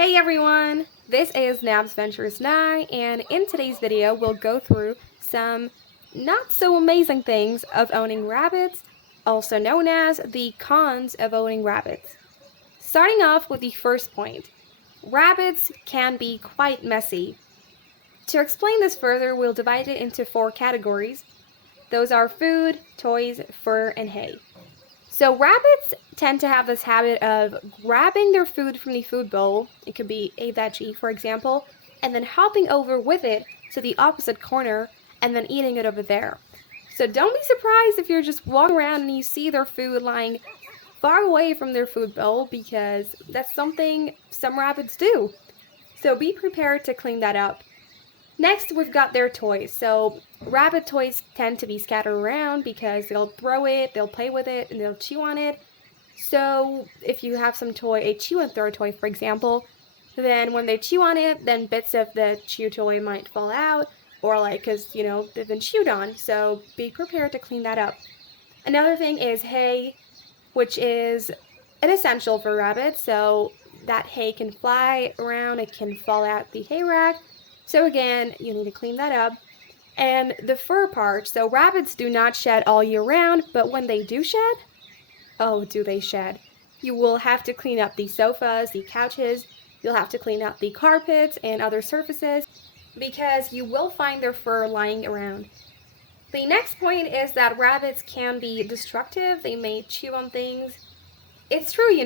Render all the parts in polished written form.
Hey everyone! This is Nab's Ventures N.A.Y, and in today's video we'll go through some not so amazing things of owning rabbits, also known as the cons of owning rabbits. Starting off with the first point, rabbits can be quite messy. To explain this further, we'll divide it into 4 categories. Those are food, toys, fur, and hay. So rabbits tend to have this habit of grabbing their food from the food bowl, it could be a veggie for example, and then hopping over with it to the opposite corner and then eating it over there. So don't be surprised if you're just walking around and you see their food lying far away from their food bowl, because that's something some rabbits do. So be prepared to clean that up. Next, we've got their toys. So rabbit toys tend to be scattered around because they'll throw it, they'll play with it, and they'll chew on it. So if you have some toy, a chew and throw toy for example, then when they chew on it, then bits of the chew toy might fall out, or because they've been chewed on. So be prepared to clean that up. Another thing is hay, which is an essential for rabbits. So that hay can fly around, it can fall out the hay rack. So again, you need to clean that up. And the fur part, so rabbits do not shed all year round, but when they do shed, oh, do they shed. You will have to clean up the sofas, the couches, you'll have to clean up the carpets and other surfaces, because you will find their fur lying around. The next point is that rabbits can be destructive, they may chew on things. It's true,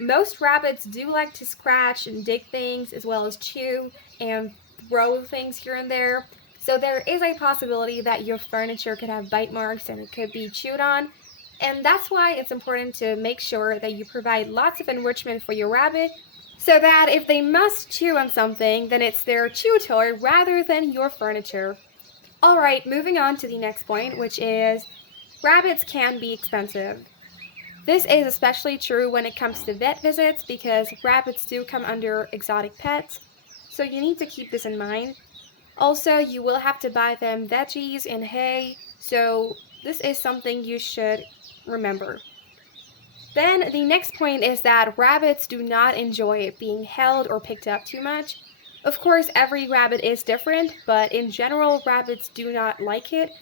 most rabbits do like to scratch and dig things, as well as chew and throw things here and there. So there is a possibility that your furniture could have bite marks and it could be chewed on. And that's why it's important to make sure that you provide lots of enrichment for your rabbit, so that if they must chew on something, then it's their chew toy rather than your furniture. Alright, moving on to the next point, which is rabbits can be expensive. This is especially true when it comes to vet visits, because rabbits do come under exotic pets. So you need to keep this in mind. Also, you will have to buy them veggies and hay, so this is something you should remember. Then the next point is that rabbits do not enjoy being held or picked up too much. Of course, every rabbit is different, but in general, rabbits do not like it.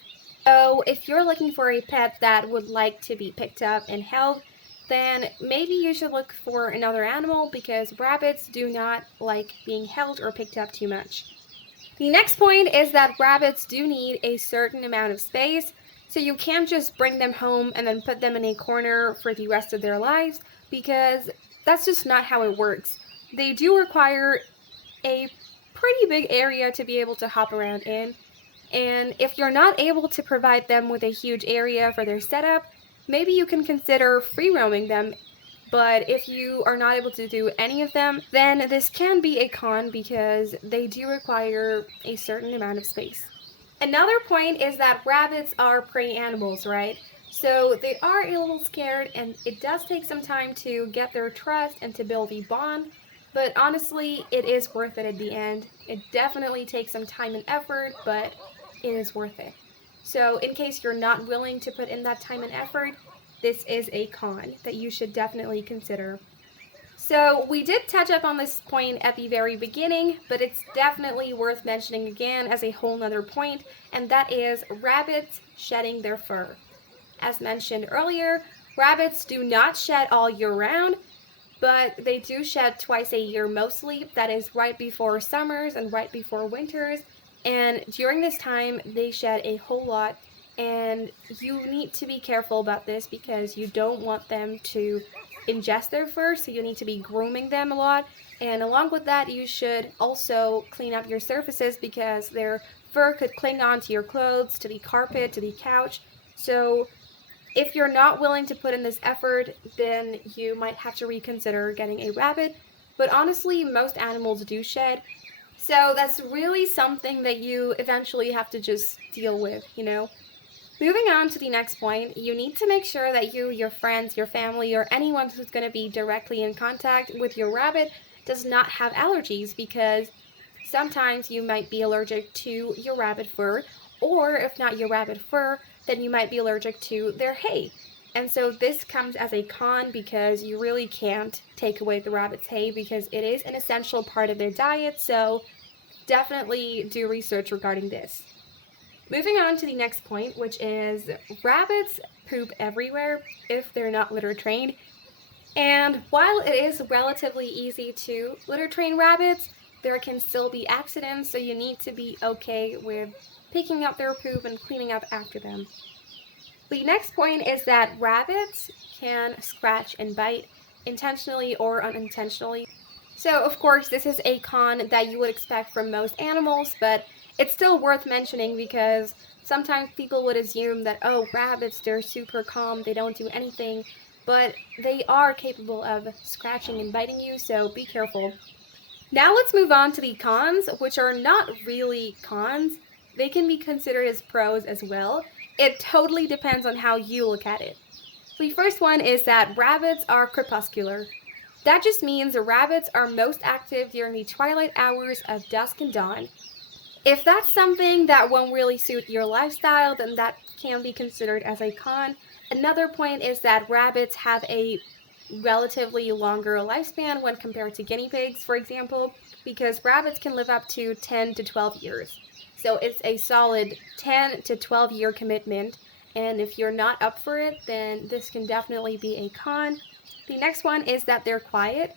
So if you're looking for a pet that would like to be picked up and held, then maybe you should look for another animal, because rabbits do not like being held or picked up too much. The next point is that rabbits do need a certain amount of space, so you can't just bring them home and then put them in a corner for the rest of their lives, because that's just not how it works. They do require a pretty big area to be able to hop around in, and if you're not able to provide them with a huge area for their setup, maybe you can consider free roaming them. But if you are not able to do any of them, then this can be a con, because they do require a certain amount of space. Another point is that rabbits are prey animals, right? So they are a little scared, and it does take some time to get their trust and to build a bond. But honestly, it is worth it at the end. It definitely takes some time and effort, but it is worth it. So in case you're not willing to put in that time and effort, this is a con that you should definitely consider. So we did touch up on this point at the very beginning, but it's definitely worth mentioning again as a whole nother point, and that is rabbits shedding their fur. As mentioned earlier, rabbits do not shed all year round, but they do shed twice a year mostly. That is right before summers and right before winters. And during this time, they shed a whole lot, and you need to be careful about this, because you don't want them to ingest their fur, so you need to be grooming them a lot. And along with that, you should also clean up your surfaces, because their fur could cling on to your clothes, to the carpet, to the couch. So if you're not willing to put in this effort, then you might have to reconsider getting a rabbit. But honestly, most animals do shed. So that's really something that you eventually have to just deal with, Moving on to the next point, you need to make sure that you, your friends, your family, or anyone who's going to be directly in contact with your rabbit does not have allergies, because sometimes you might be allergic to your rabbit fur, or if not your rabbit fur, then you might be allergic to their hay. And so this comes as a con because you really can't take away the rabbit's hay because it is an essential part of their diet, so definitely do research regarding this. Moving on to the next point, which is rabbits poop everywhere if they're not litter trained. And while it is relatively easy to litter train rabbits, there can still be accidents, so you need to be okay with picking up their poop and cleaning up after them. The next point is that rabbits can scratch and bite intentionally or unintentionally. So, of course, this is a con that you would expect from most animals, but it's still worth mentioning because sometimes people would assume that, oh, rabbits, they're super calm, they don't do anything, but they are capable of scratching and biting you, so be careful. Now let's move on to the cons, which are not really cons. They can be considered as pros as well. It totally depends on how you look at it. The first one is that rabbits are crepuscular. That just means rabbits are most active during the twilight hours of dusk and dawn. If that's something that won't really suit your lifestyle, then that can be considered as a con. Another point is that rabbits have a relatively longer lifespan when compared to guinea pigs, for example, because rabbits can live up to 10 to 12 years. So it's a solid 10 to 12 year commitment, and if you're not up for it, then this can definitely be a con. The next one is that they're quiet,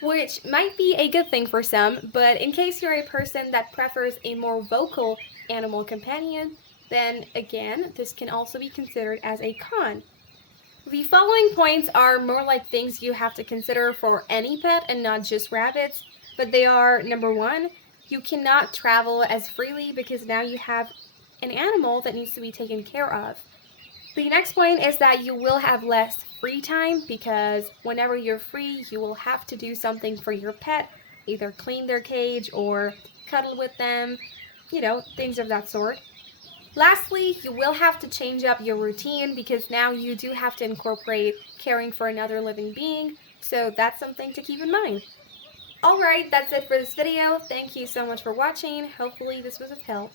which might be a good thing for some, but in case you're a person that prefers a more vocal animal companion, then again, this can also be considered as a con. The following points are more like things you have to consider for any pet and not just rabbits, but they are: number one, you cannot travel as freely because now you have an animal that needs to be taken care of. The next point is that you will have less free time because whenever you're free, you will have to do something for your pet, either clean their cage or cuddle with them, things of that sort. Lastly, you will have to change up your routine because now you do have to incorporate caring for another living being, so that's something to keep in mind. Alright, that's it for this video. Thank you so much for watching. Hopefully this was of help.